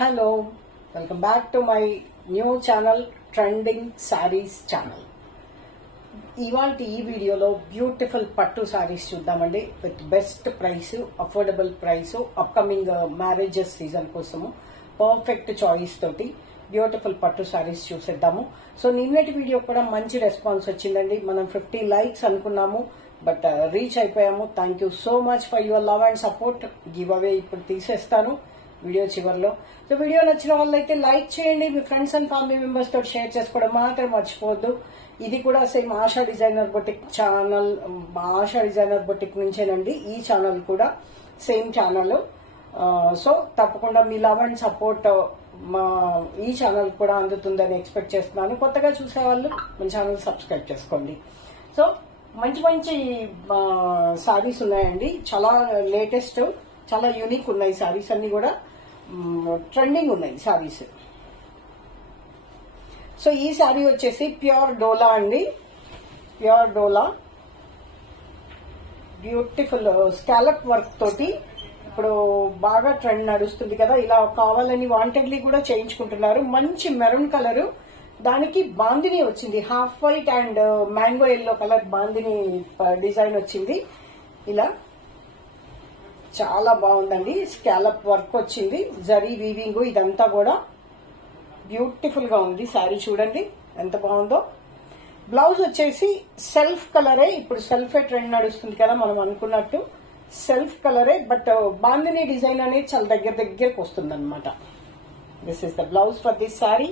Hello, welcome back to my new channel Trending Sarees channel. ఇవాల్టి ఈ వీడియోలో beautiful పట్టు సారీస్ చూద్దామండి with best price, affordable price, upcoming marriages season కోసము perfect choice తోటి బ్యూటిఫుల్ పట్టు సారీస్ చూసేద్దాము. సో నిన్నటి వీడియో కూడా మంచి రెస్పాన్స్ వచ్చిందండి. మనం 50 లైక్స్ అనుకున్నాము, బట్ రీచ్ అయిపోయాము. Thank you so much for your love and support. Give away ఇప్పుడు తీసేస్తాను వీడియో చివరిలో. సో వీడియో నచ్చిన వాళ్ళైతే లైక్ చేయండి, మీ ఫ్రెండ్స్ అండ్ ఫ్యామిలీ మెంబర్స్ తోటి షేర్ చేసుకోవడం మాత్రం మర్చిపోవద్దు. ఇది కూడా same Asha designer boutique channel, Asha designer boutique నుంచేనండి. ఈ ఛానల్ కూడా సేమ్ ఛానల్. సో తప్పకుండా మీ లవ్ అండ్ సపోర్ట్ మా ఈ ఛానల్ కూడా అందుతుందని ఎక్స్పెక్ట్ చేస్తున్నాను. కొత్తగా చూసేవాళ్ళు మన ఛానల్ సబ్స్క్రైబ్ చేసుకోండి. సో మంచి మంచి సారీస్ ఉన్నాయండి, చాలా లేటెస్ట్, చాలా యూనిక్ ఉన్నాయి సారీస్ అన్ని కూడా, ట్రెండింగ్ ఉన్నాయి సారీస్. సో ఈ సారీ వచ్చేసి ప్యూర్ డోలా అండి, ప్యూర్ డోలా బ్యూటిఫుల్ స్కాలప్ వర్క్ తోటి ఇప్పుడు బాగా ట్రెండ్ నడుస్తుంది కదా. ఇలా కావాలని వాంటెడ్లీ కూడా చేయించుకుంటున్నారు. మంచి మెరూన్ కలర్, దానికి బాందిని వచ్చింది, half white and mango yellow colour bandhani design వచ్చింది. ఇలా చాలా బాగుందండి. స్కాలప్ వర్క్ వచ్చింది, జరీ వీవింగ్, ఇదంతా కూడా బ్యూటిఫుల్ గా ఉంది. శారీ చూడండి ఎంత బాగుందో. బ్లౌజ్ వచ్చేసి సెల్ఫ్ కలరే, ఇప్పుడు సెల్ఫే ట్రెండ్ నడుస్తుంది కదా మనం అనుకున్నట్టు. సెల్ఫ్ కలరే, బట్ బాందిని డిజైన్ అనేది చాలా దగ్గరకు వస్తుంది అనమాట. This is the blouse for this sari.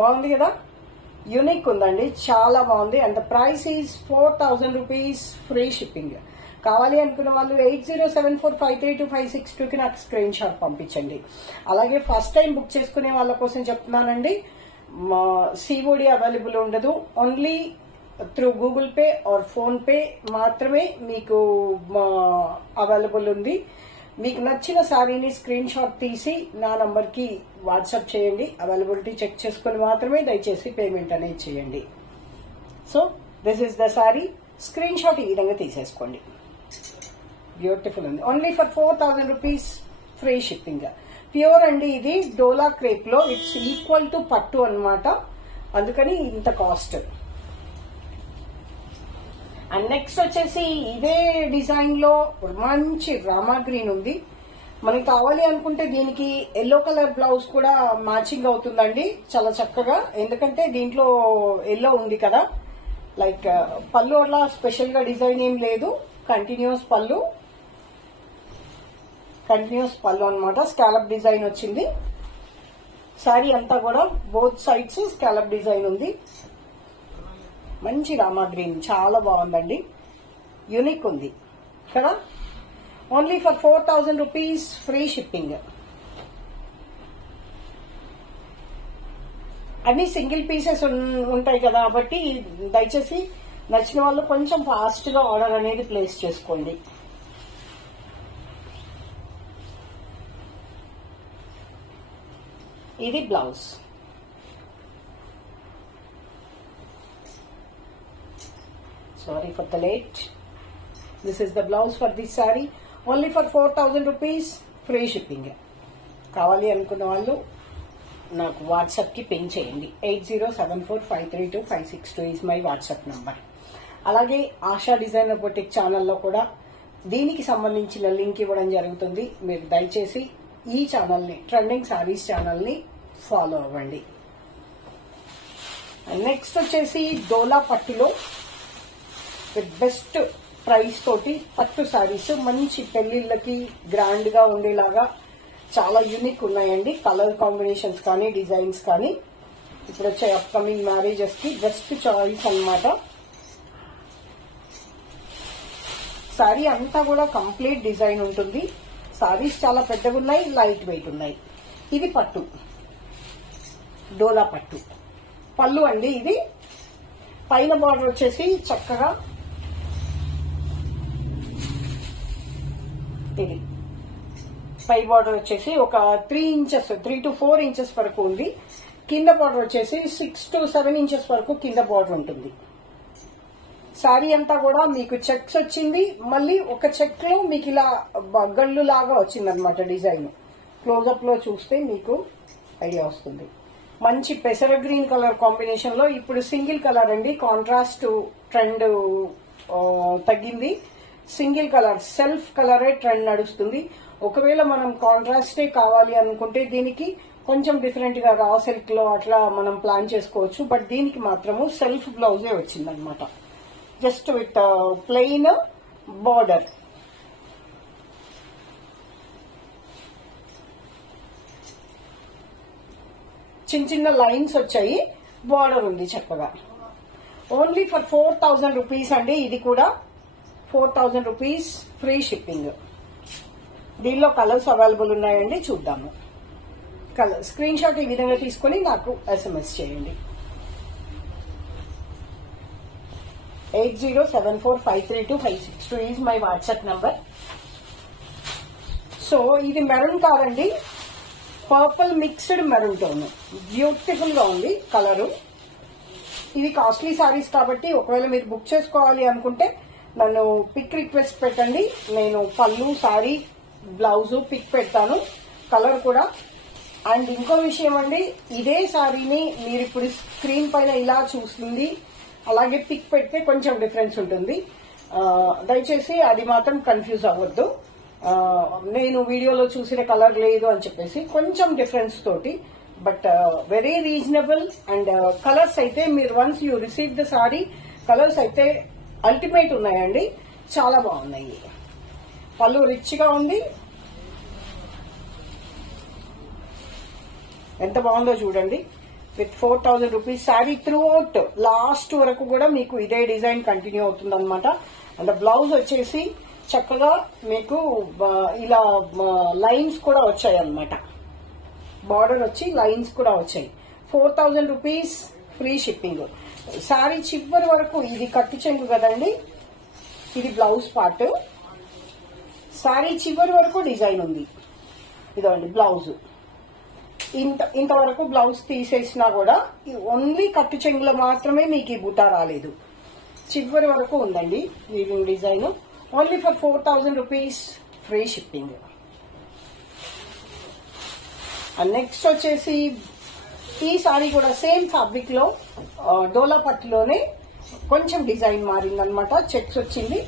బాగుంది కదా, యూనిక్ ఉందండి, చాలా బాగుంది. And the price is 4000 rupees, free shipping. కావాలి అనుకున్న వాళ్ళు 8074532562 కి నాకు స్క్రీన్ షాట్ పంపించండి. అలాగే ఫస్ట్ టైం బుక్ చేసుకునే వాళ్ళ కోసం చెప్తున్నానండి, సిఓడి అవైలబుల్ ఉండదు. Only through Google Pay or PhonePe మాత్రమే మీకు అవైలబుల్ ఉంది. మీకు నచ్చిన సారీని స్క్రీన్ షాట్ తీసి నా నంబర్ కి వాట్సాప్ చేయండి. అవైలబిలిటీ చెక్ చేసుకుని మాత్రమే దయచేసి పేమెంట్ అనేది చేయండి. So this is the sorry. Screen shot ఈ విధంగా తీసేసుకోండి. బ్యూటిఫుల్ ఉంది. Only for 4000 rupees, free shipping. Pure అండి, ఇది డోలా క్రేప్ లో, ఇట్స్ ఈక్వల్ టు పట్టు అన్నమాట, అందుకని ఇంత కాస్ట్. అండ్ నెక్స్ట్ వచ్చేసి ఇదే డిజైన్ లో మంచి రామా గ్రీన్ ఉంది. మనకి కావాలి అనుకుంటే దీనికి ఎల్లో కలర్ బ్లౌజ్ కూడా మ్యాచింగ్ అవుతుందండి చాలా చక్కగా, ఎందుకంటే దీంట్లో ఎల్లో ఉంది కదా. లైక్ పళ్ళు అలా స్పెషల్ గా డిజైన్ ఏం లేదు, కంటిన్యూస్ పళ్ళు అనమాట. స్కాలప్ డిజైన్ వచ్చింది. శారీ అంతా కూడా బోత్ సైడ్స్ స్కాలప్ డిజైన్ ఉంది. మంచి రామా గ్రీన్, చాలా బాగుందండి, యూనిక్ ఉంది కదా. Only for 4000 rupees, free shipping. అన్ని సింగిల్ పీసెస్ ఉంటాయి కదా, కాబట్టి దయచేసి నచ్చిన వాళ్ళు కొంచెం ఫాస్ట్ గా ఆర్డర్ అనేది ప్లేస్ చేసుకోండి. ఇది blouse. Sorry for the late. This is the blouse for this sorry. Only for 4000 rupees, free shipping. కావాలి అనుకున్న వాళ్ళు నాకు వాట్సాప్ కి పింగ్ చేయండి. 8074532562 ఈజ్ మై వాట్సాప్ నంబర్. అలాగే ఆశా డిజైనర్ బొటిక్ ఛానల్లో కూడా దీనికి సంబంధించిన లింక్ ఇవ్వడం జరుగుతుంది. మీరు దయచేసి ఈ ఛానల్ని, ట్రెండింగ్ సారీస్ ఛానల్ని ఫాలో అవ్వండి. నెక్స్ట్ వచ్చేసి డోలా పట్టులో విత్ బెస్ట్ ప్రైస్ తోటి పట్టు సారీస్, మంచి పెళ్లిళ్ళకి గ్రాండ్ గా ఉండేలాగా చాలా యూనిక్ ఉన్నాయండి. కలర్ కాంబినేషన్స్ కానీ డిజైన్స్ కానీ ఇప్పుడు వచ్చే అప్కమింగ్ మ్యారేజెస్ కి బెస్ట్ చాయిస్ అన్నమాట. సారీ అంతా కూడా కంప్లీట్ డిజైన్ ఉంటుంది. సారీస్ చాలా పెద్దగా ఉన్నాయి, లైట్ వెయిట్ ఉన్నాయి. ఇది పట్టు, డోలా పట్టు పళ్ళు అండి. ఇది పైన బార్డర్ వచ్చేసి చక్కగా ఇది పై బార్డర్ వచ్చేసి ఒక 3 to 4 ఇంచెస్ వరకు ఉంది. కింద బార్డర్ వచ్చేసి 6 to 7 ఇంచెస్ వరకు కింద బార్డర్ ఉంటుంది. సారీ అంతా కూడా మీకు చెక్స్ వచ్చింది, మళ్ళీ ఒక చెక్ లో మీకు ఇలా గళ్ళు లాగా వచ్చింది అనమాట డిజైన్. క్లోజప్ లో చూస్తే మీకు ఐడియా వస్తుంది. మంచి పెసర గ్రీన్ కలర్ కాంబినేషన్ లో ఇప్పుడు సింగిల్ కలర్ అండి. కాంట్రాస్ట్ ట్రెండ్ తగ్గింది. సింగిల్ కలర్ సెల్ఫ్ కలరే ట్రెండ్ నడుస్తుంది. ఒకవేళ మనం కాంట్రాస్టే కావాలి అనుకుంటే దీనికి కొంచెం డిఫరెంట్ గా రా సిల్క్ లో అట్లా మనం ప్లాన్ చేసుకోవచ్చు. బట్ దీనికి మాత్రము సెల్ఫ్ బ్లౌజే వచ్చిందనమాట. Just with plain border. చిన్న చిన్న లైన్స్ వచ్చాయి, బార్డర్ ఉంది చక్కగా. ఓన్లీ ఫర్ 4000 రూపీస్ అండి. ఇది కూడా 4000 రూపీస్, ఫ్రీ షిప్పింగ్. దీనిలో కలర్స్ అవైలబుల్ ఉన్నాయండి, చూద్దాము. కలర్ స్క్రీన్ షాట్ ఈ విధంగా తీసుకుని నాకు SMS చేయండి. 8074532562 is my WhatsApp number. So ఇది మెరూన్ కాదండి, purple mixed maroon tone. Beautiful గా ఉంది కలరు. ఇవి కాస్ట్లీ సారీస్ కాబట్టి ఒకవేళ మీరు బుక్ చేసుకోవాలి అనుకుంటే నన్ను పిక్ రిక్వెస్ట్ పెట్టండి. నేను పళ్ళు, సారీ, బ్లౌజ్ పిక్ పెడతాను, కలర్ కూడా. అండ్ ఇంకో విషయం అండి, ఇదే సారీని మీరు ఇప్పుడు స్క్రీన్ పైన ఇలా చూస్తుంది, అలాగే పిక్ పెడితే కొంచెం డిఫరెన్స్ ఉంటుంది. దయచేసి అది మాత్రం కన్ఫ్యూజ్ అవ్వద్దు. నేను వీడియోలో చూసిన కలర్ లేదు అని చెప్పేసి కొంచెం డిఫరెన్స్ తోటి, but very reasonable. And colours అయితే మీరు once you receive the sorry, colours అయితే అల్టిమేట్ ఉన్నాయండి, చాలా బాగున్నాయి. పళ్ళు రిచ్ గా ఉంది, ఎంత బాగుందో చూడండి. With 4000 rupees sari through out last వరకు కూడా మీకు ఇదే డిజైన్ కంటిన్యూ అవుతుంది అనమాట. అండ్ బ్లౌజ్ వచ్చేసి చక్కగా మీకు ఇలా లైన్స్ కూడా వచ్చాయి అనమాట. బార్డర్ వచ్చి లైన్స్ కూడా వచ్చాయి. 4000 రూపీస్, ఫ్రీ షిప్పింగ్. శారీ చివరి వరకు ఇది కట్టు చెంగు కదండి, ఇది బ్లౌజ్ పార్ట్. శారీ చివరి వరకు డిజైన్ ఉంది. ఇదండి బ్లౌజ్. ఇంతవరకు బ్లౌజ్ తీసేసినా కూడా ఓన్లీ కట్టు చెంగులో మాత్రమే మీకు ఈ బుటా రాలేదు. చివరి వరకు ఉందండి weaving design. Only for 4000 rupees, free shipping. And next వచ్చేసి ఈ సారీ కూడా సేమ్ ఫ్యాబ్రిక్ లో డోలా పట్టులోనే కొంచెం డిజైన్ మారిందనమాట. చెక్స్ వచ్చింది,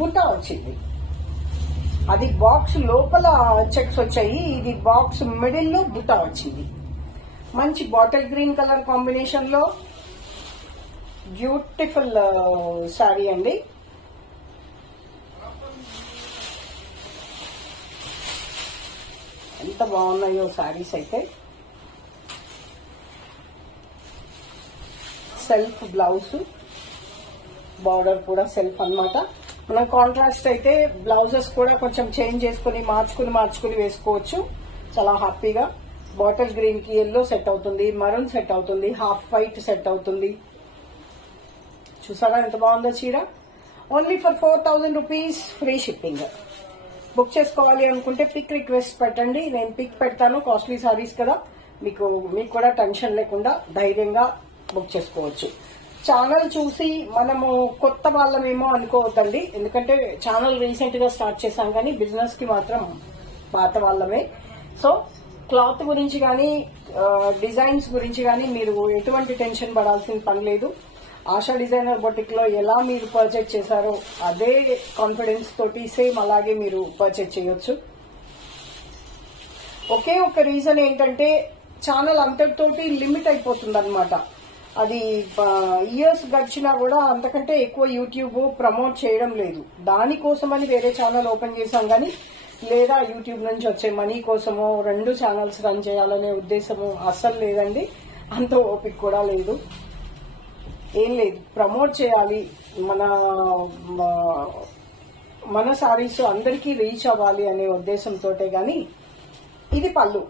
బుటా వచ్చింది. అది బాక్స్ లోపల చెక్స్ వచ్చాయి, ఇది బాక్స్ మిడిల్ లో బుటా వచ్చింది. మంచి బాటిల్ గ్రీన్ కలర్ కాంబినేషన్ లో బ్యూటిఫుల్ సారీ అండి. ఎంత బాగున్నాయో సారీస్ అయితే. సెల్ఫ్ బ్లౌజ్, బార్డర్ కూడా సెల్ఫ్ అన్నమాట. మనం కాంట్రాస్ట్ అయితే బ్లౌజెస్ కూడా కొంచెం చేంజ్ చేసుకుని మార్చుకుని వేసుకోవచ్చు చాలా హ్యాపీగా. బాటిల్ గ్రీన్ కి ఎల్లో సెట్ అవుతుంది, మరూన్ సెట్ అవుతుంది, హాఫ్ వైట్ సెట్ అవుతుంది. చూసారా ఎంత బాగుందో చీర. Only for 4000 rupees, free shipping. Book చేసుకోవాలి అనుకుంటే పిక్ రిక్వెస్ట్ పెట్టండి, నేను పిక్ పెడతాను. కాస్ట్లీ సారీస్ కదా, మీకు కూడా టెన్షన్ లేకుండా ధైర్యంగా బుక్ చేసుకోవచ్చు. ఛానల్ చూసి మనము కొత్త వాళ్ళమేమో అనుకోవద్దండి, ఎందుకంటే ఛానల్ రీసెంట్ గా స్టార్ట్ చేశాం, కానీ బిజినెస్ కి మాత్రం పాత వాళ్ళమే. సో క్లాత్ గురించి కానీ డిజైన్స్ గురించి కానీ మీరు ఎటువంటి టెన్షన్ పడాల్సిన పని లేదు. ఆశా డిజైనర్ బొటిక్ లో ఎలా మీరు పర్చేజ్ చేశారో అదే కాన్ఫిడెన్స్ తోటి సేమ్ అలాగే మీరు పర్చేజ్ చేయొచ్చు. ఒకే ఒక రీజన్ ఏంటంటే ఛానల్ అంతటితోటి లిమిట్ అయిపోతుంది అనమాట. అది ఇయర్స్ గడిచినా కూడా అంతకంటే ఎక్కువ యూట్యూబ్ ప్రమోట్ చేయడం లేదు. దానికోసమని వేరే ఛానల్ ఓపెన్ చేశాం కానీ, లేదా యూట్యూబ్ నుంచి వచ్చే మనీ కోసమో 2 ఛానల్స్ రన్ చేయాలనే ఉద్దేశము అస్సలు లేదండి. అంత ఓపిక కూడా లేదు, ఏం లేదు. ప్రమోట్ చేయాలి, మన సారీస్ అందరికీ రీచ్ అవ్వాలి అనే ఉద్దేశంతో గాని. ఇది పళ్ళు.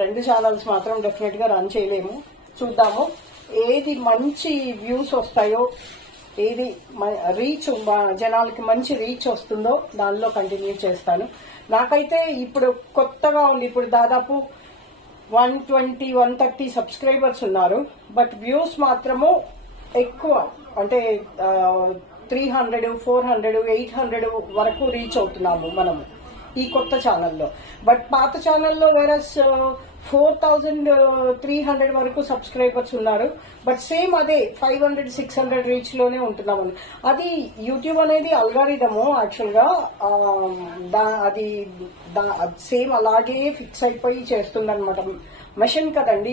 2 ఛానల్స్ మాత్రం డెఫినెట్ గా రన్ చేయలేము. చూద్దాము ఏది మంచి వ్యూస్ వస్తాయో, ఏది రీచ్ జనాలకి మంచి రీచ్ వస్తుందో దానిలో కంటిన్యూ చేస్తాను. నాకైతే ఇప్పుడు కొత్తగా ఉంది. ఇప్పుడు దాదాపు 120-130 సబ్స్క్రైబర్స్ ఉన్నారు, బట్ వ్యూస్ మాత్రము ఎక్కువ, అంటే 300, 400, 800 వరకు రీచ్ అవుతున్నాము మనము. ఈ కొత్త ఛానల్లో. బట్ పాత ఛానల్లో వేరస్ 4,300 వరకు సబ్స్క్రైబర్స్ ఉన్నారు. బట్ సేమ్ అదే 500-600 రీచ్ లోనే ఉంటున్నామని. అది యూట్యూబ్ అనేది అల్గారిథము యాక్చువల్ గా అది సేమ్ అలాగే ఫిక్స్ అయిపోయి చేస్తుందన్నమాట. మెషిన్ కదండి,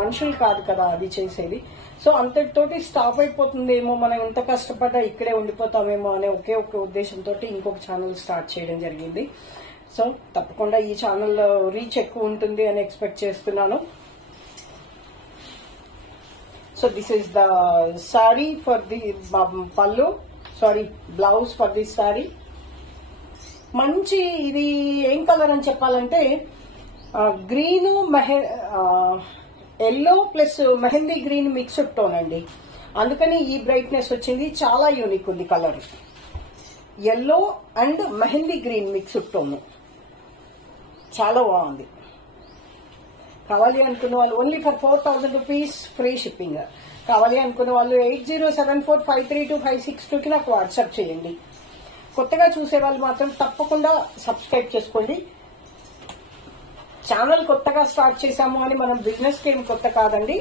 మనుషులు కాదు కదా అది చేసేది. సో అంతటితోటి స్టాప్ అయిపోతుందేమో, మనం ఎంత కష్టపడ్డా ఇక్కడే ఉండిపోతామేమో అనే ఒకే ఒక ఉద్దేశంతో ఇంకొక ఛానల్ స్టార్ట్ చేయడం జరిగింది. సో తప్పకుండా ఈ ఛానల్ రీచ్ ఎక్కువ ఉంటుంది అని ఎక్స్పెక్ట్ చేస్తున్నాను. So this is the sorry for the blouse for this sorry. మంచి ఇది ఏం కలర్ అని చెప్పాలంటే green yellow plus mehndi green mixed tone అండి. అందుకని ఈ బ్రైట్నెస్ వచ్చింది. చాలా యూనిక్ ఉంది colour. Yellow and mehndi green mixed tone చాలా బాగుంది. కావాలి అనుకున్న వాళ్ళు only for 4,000 rupees free shipping. కావాలి అనుకున్న వాళ్ళు 8074532562కి నాకు వాట్సాప్ చేయండి. కొత్తగా చూసే వాళ్ళు మాత్రం తప్పకుండా సబ్స్క్రైబ్ చేసుకోండి. ఛానల్ కొత్తగా స్టార్ట్ చేశాము అని మనం బిజినెస్ కి ఏం కొత్త కాదండి.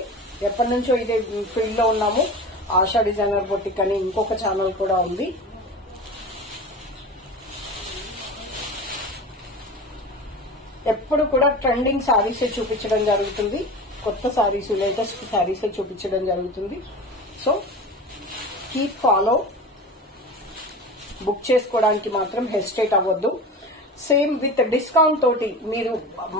ఎప్పటి నుంచో ఇదే ఫీల్డ్ లో ఉన్నాము. ఆశా డిజైనర్ బొటిక్ అని ఇంకొక ఛానల్ కూడా ఉంది. ఎప్పుడు కూడా ట్రెండింగ్ శారీస్ చూపించడం జరుగుతుంది. కొత్త శారీస్, లేటెస్ట్ శారీస్ చూపించడం జరుగుతుంది. So keep follow. బుక్ చేసుకోవడానికి మాత్రం హెసిటేట్ అవ్వద్దు. సేమ్ విత్ డిస్కౌంట్ తోటి మీరు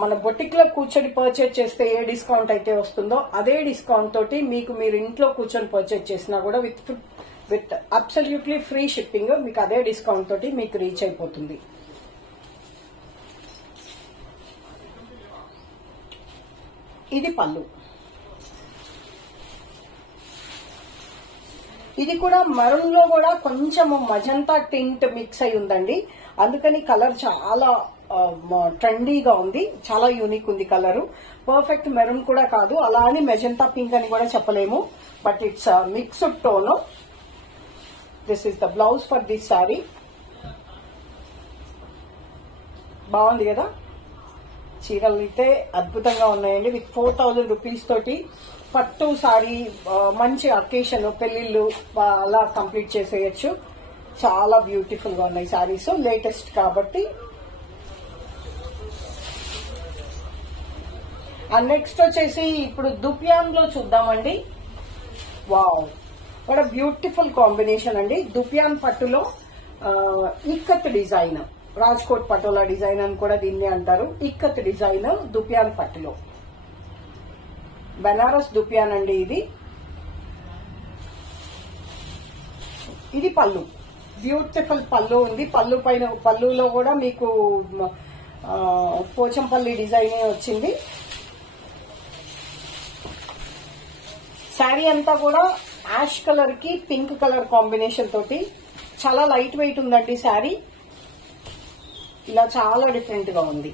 మన బొటిక్ లో కూర్చొని పర్చేజ్ చేస్తే ఏ డిస్కౌంట్ అయితే వస్తుందో అదే డిస్కౌంట్ తోటి మీరు ఇంట్లో కూర్చొని పర్చేజ్ చేసినా కూడా విత్ అబ్సల్యూట్లీ ఫ్రీ షిప్పింగ్ మీకు అదే డిస్కౌంట్ తోటి మీకు రీచ్ అయిపోతుంది. ఇది పళ్ళు. ఇది కూడా మరూన్ లో కూడా కొంచెం మజంతా టింట్ మిక్స్ అయి ఉందండి. అందుకని కలర్ చాలా ట్రెండీగా ఉంది. చాలా యూనిక్ ఉంది కలర్. పర్ఫెక్ట్ మెరూన్ కూడా కాదు, అలా అని మెజంతా పింక్ అని కూడా చెప్పలేము. But it's mixed tone. This is the blouse for this sorry. బాగుంది కదా. చీరలు అయితే అద్భుతంగా ఉన్నాయండి. విత్ 4,000 రూపీస్ తోటి పట్టు సారీ మంచి అకేషన్, పెళ్లిళ్ళు అలా కంప్లీట్ చేసేయచ్చు. చాలా బ్యూటిఫుల్ గా ఉన్నాయి సారీస్, లేటెస్ట్ కాబట్టి. నెక్స్ట్ వచ్చేసి ఇప్పుడు దుపియాన్ లో చూద్దామండి. వావ్, వాట్ బ్యూటిఫుల్ కాంబినేషన్ అండి. దుపియాన్ పట్టులో ఇక్కత్ డిజైన్, రాజ్కోట్ పటోలా డిజైన్ అని కూడా దీన్ని అంటారు. ఇక్కత్ డిజైన్ దుపియాన్ పట్టులో. బెనారస్ దుపియాన్ అండి ఇది. ఇది పళ్ళు. బ్యూటిఫుల్ పళ్ళు ఉంది. పళ్ళులో కూడా మీకు పోచంపల్లి డిజైన్ వచ్చింది. శారీ అంతా కూడా యాష్ కలర్ కి పింక్ కలర్ కాంబినేషన్ తోటి చాలా లైట్ వెయిట్ ఉందండి శారీ. ఇలా చాలా డిఫరెంట్ గా ఉంది.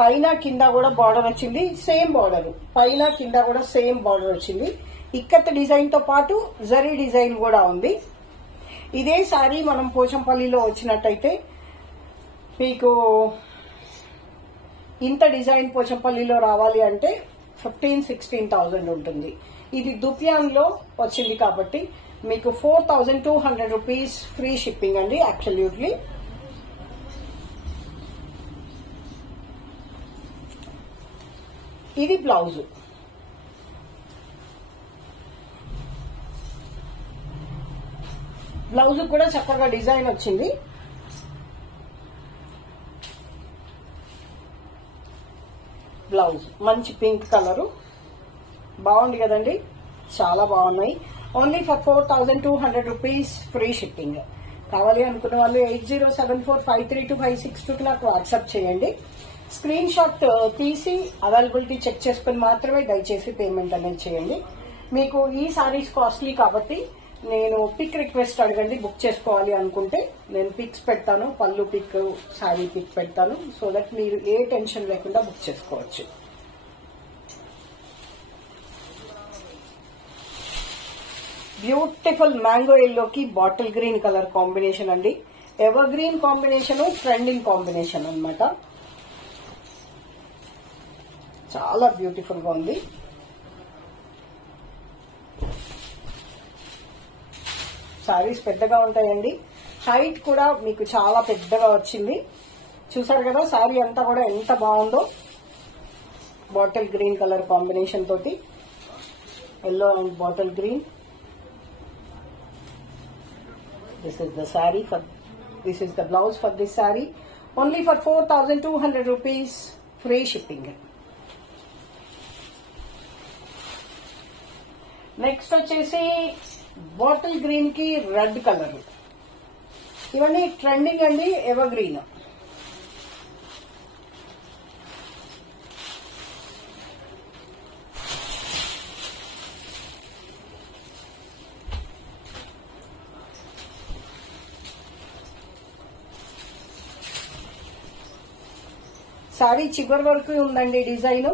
పైన కింద కూడా బార్డర్ వచ్చింది, సేమ్ బార్డర్. పైన కింద కూడా సేమ్ బార్డర్ వచ్చింది. ఇక్కత్ డిజైన్ తో పాటు జరీ డిజైన్ కూడా ఉంది. ఇదే శారీ మనం పోచంపల్లిలో వచ్చినట్టయితే మీకు ఇంత డిజైన్ పోచంపల్లిలో రావాలి అంటే 15,000-16,000 ఉంటుంది. ఇది దుపియాన్ లో వచ్చింది కాబట్టి మీకు 4,200 రూపీస్ ఫ్రీ షిప్పింగ్ అండి. అబ్సల్యూట్లీ. ఇది బ్లౌజ్. బ్లౌజ్ కూడా చక్కగా డిజైన్ వచ్చింది. బ్లౌజ్ మంచి పింక్ కలరు, బాగుంది కదండి. చాలా బాగున్నాయి. Only for 4,200 rupees free shipping. కావాలి అనుకున్న వాళ్ళు 8074532562కి నాకు వాట్సాప్ చేయండి. స్క్రీన్ షాట్ తీసి అవైలబిలిటీ చెక్ చేసుకుని మాత్రమే దయచేసి పేమెంట్ అనేది చేయండి. మీకు ఈ సారీస్ కాస్ట్లీ కాబట్టి నేను పిక్ రిక్వెస్ట్ అడగండి. బుక్ చేసుకోవాలి అనుకుంటే నేను పిక్స్ పెడతాను, పళ్ళు పిక్, సారీ పిక్ పెడతాను. సో దట్ మీరు ఏ టెన్షన్ లేకుండా బుక్ చేసుకోవచ్చు. బ్యూటిఫుల్ మ్యాంగో ఎల్లోకి బాటిల్ గ్రీన్ కలర్ కాంబినేషన్ అండి. Ever green combination, trending combination అన్నమాట. చాలా బ్యూటిఫుల్ గా ఉంది. సారీస్ పెద్దగా ఉంటాయండి. హైట్ కూడా మీకు చాలా పెద్దగా వచ్చింది. చూసారు కదా సారీ అంతా కూడా ఎంత బాగుందో. బాటిల్ గ్రీన్ కలర్ కాంబినేషన్ తోటి, yellow and bottle green. This is the saree for, this is the blouse for this saree. Only for 4,200 rupees, free shipping. Next వచ్చేసి బాటిల్ గ్రీన్ కి రెడ్ కలర్. ఇవన్నీ trending అండి, ever green. Sorry చివరి వరకు ఉందండి design.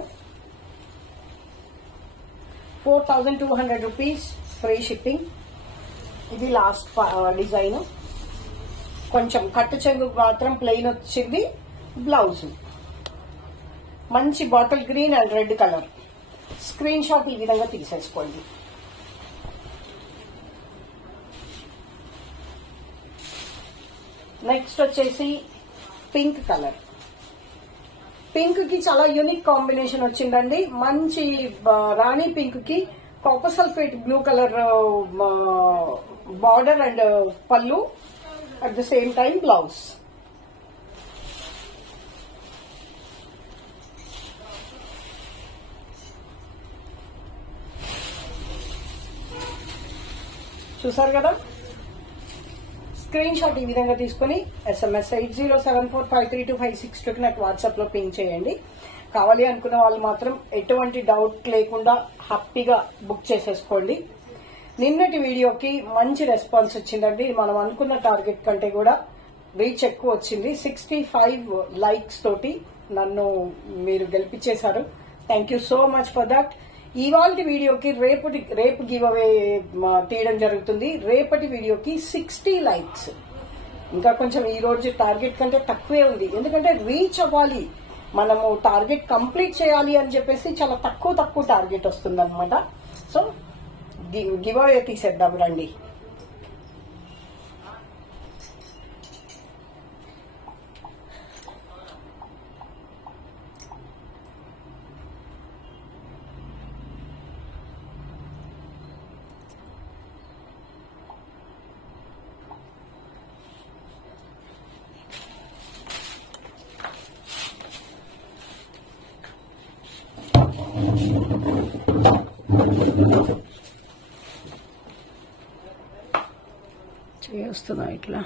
4,200 rupees, free shipping. ఇది last design. కొంచెం కట్టు చెంగు మాత్రం ప్లెయిన్ వచ్చింది. బ్లౌజ్ మంచి bottle green and red colour. Screen shot ఈ విధంగా తీసేసుకోండి. నెక్స్ట్ వచ్చేసి పింక్ కలర్. పింక్ కి చాలా యూనిక్ కాంబినేషన్ వచ్చిందండి. మంచి రాణి పింక్ కి copper sulphate blue colour border and పళ్ళు, at the same time blouse. చూసారు కదా. స్క్రీన్ షాట్ ఈ విధంగా తీసుకుని SMS 8074532562 నాకు వాట్సాప్ లో పింక్ చేయండి. కావాలి అనుకున్న వాళ్ళు మాత్రం ఎటువంటి డౌట్ లేకుండా హ్యాపీగా బుక్ చేసేసుకోండి. నిన్నటి వీడియోకి మంచి రెస్పాన్స్ వచ్చిందండి. మనం అనుకున్న టార్గెట్ కంటే కూడా రీచ్ ఎక్కువ వచ్చింది. 65 లైక్స్ తోటి నన్ను మీరు గెలిపించేశారు. Thank you so much for that. ఇవాళ వీడియోకి రేపు గివ్ అవే తీయడం జరుగుతుంది. రేపటి వీడియోకి 60 లైక్స్. ఇంకా కొంచెం ఈ రోజు టార్గెట్ కంటే తక్కువే ఉంది. ఎందుకంటే రీచ్ అవ్వాలి, మనము టార్గెట్ కంప్లీట్ చేయాలి అని చెప్పేసి చాలా తక్కువ టార్గెట్ వస్తుంది అనమాట. సో గివ్ అవే తీసేద్దాం రండి. చేస్తున్నా ఇట్లా.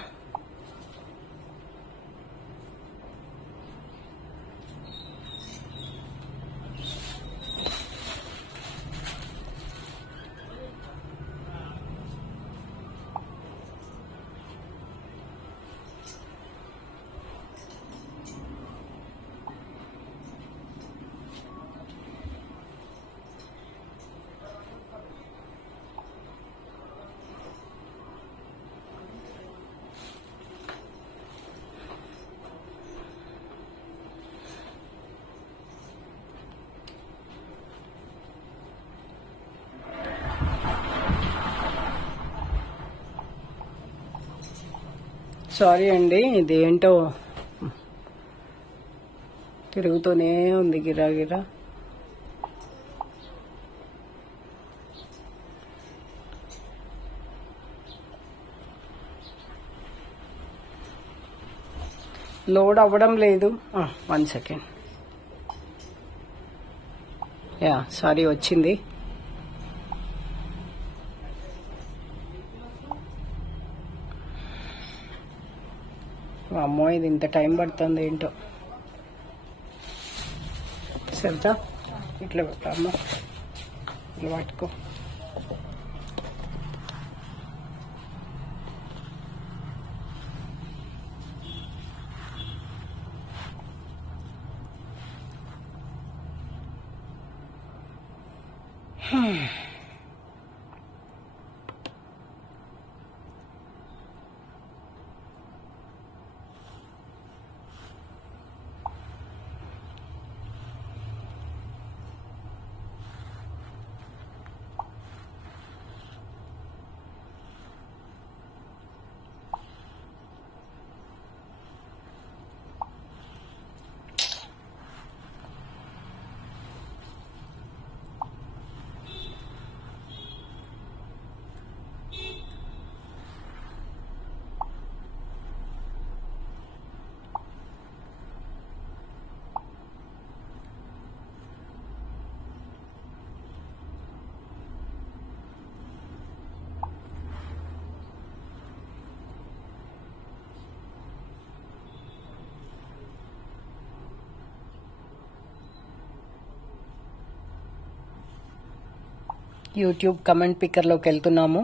సారీ అండి, ఇదేంటో తిరుగుతూనే ఉంది గిరాగిరా. లోడ్ అవ్వడం లేదు. 1 సెకండ్. యా సారీ వచ్చింది. అమ్మో ఇది ఇంత టైం పడుతుంది ఏంటో. సరితా ఇట్లా పెట్టమ్మా, ఇట్లా పట్టుకో. యూట్యూబ్ కమెంట్ పిక్కర్లోకి వెళ్తున్నాము.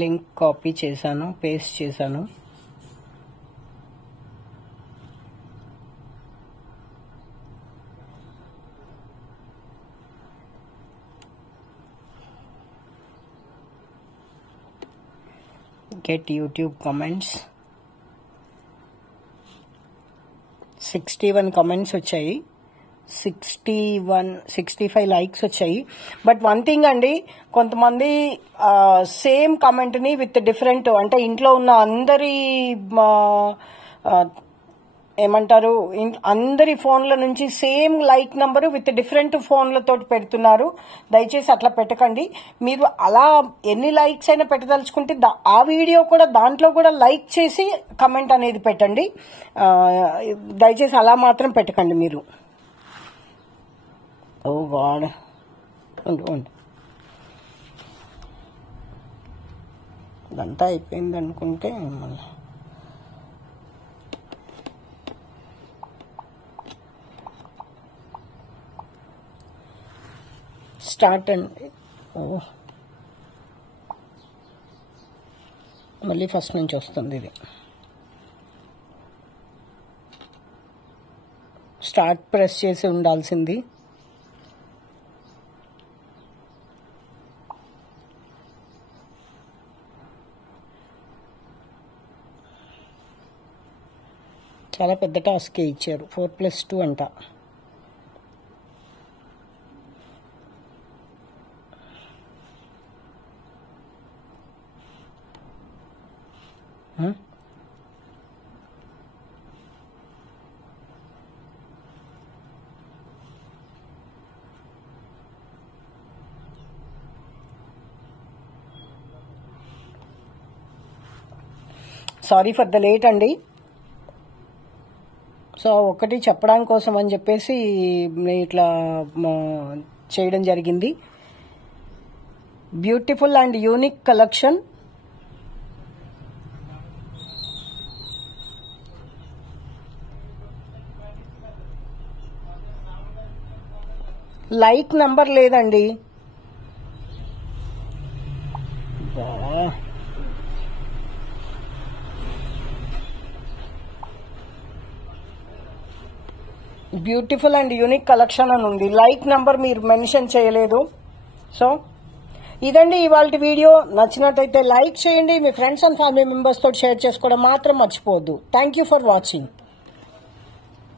లింక్ కాపీ చేశాను, పేస్ట్ చేశాను. Get YouTube comments. 61 కమెంట్స్ వచ్చాయి, 65 లైక్స్ వచ్చాయి. బట్ వన్ థింగ్ అండి, కొంతమంది సేమ్ కమెంట్ని విత్ డిఫరెంట్, అంటే ఇంట్లో ఉన్న అందరి ఏమంటారు, అందరి ఫోన్ల నుంచి same like number with different ఫోన్లతో పెడుతున్నారు. దయచేసి అట్లా పెట్టకండి. మీరు అలా ఎన్ని లైక్స్ అయినా పెట్టదలుచుకుంటే ఆ వీడియో కూడా దాంట్లో కూడా లైక్ చేసి కమెంట్ అనేది పెట్టండి. దయచేసి అలా మాత్రం పెట్టకండి మీరు. ఓ గాడ్, ఉండు ఇదంతా అయిపోయింది అనుకుంటే మళ్ళీ స్టార్ట్ అండి. మళ్ళీ ఫస్ట్ నుంచి వస్తుంది ఇది. స్టార్ట్ ప్రెస్ చేసి ఉండాల్సింది. చాలా పెద్ద టాస్కే ఇచ్చారు, 4+2 అంట. సారీ ఫర్ ద లేట్ అండి. సో ఒకటి చెప్పడానికి కోసం అని చెప్పేసి ఇట్లా చేయడం జరిగింది. Beautiful and unique collection. Like number లేదండి. బ్యూటిఫుల్ అండ్ యూనిక్ కలెక్షన్ అని ఉంది, లైక్ నంబర్ మీరు మెన్షన్ చేయలేదు. సో ఇదండి ఇవాళ వీడియో. నచ్చినట్టయితే లైక్ చేయండి, మీ ఫ్రెండ్స్ అండ్ ఫ్యామిలీ మెంబర్స్ తోటి షేర్ చేసుకోవడం మాత్రం మర్చిపోవద్దు. Thank you for watching.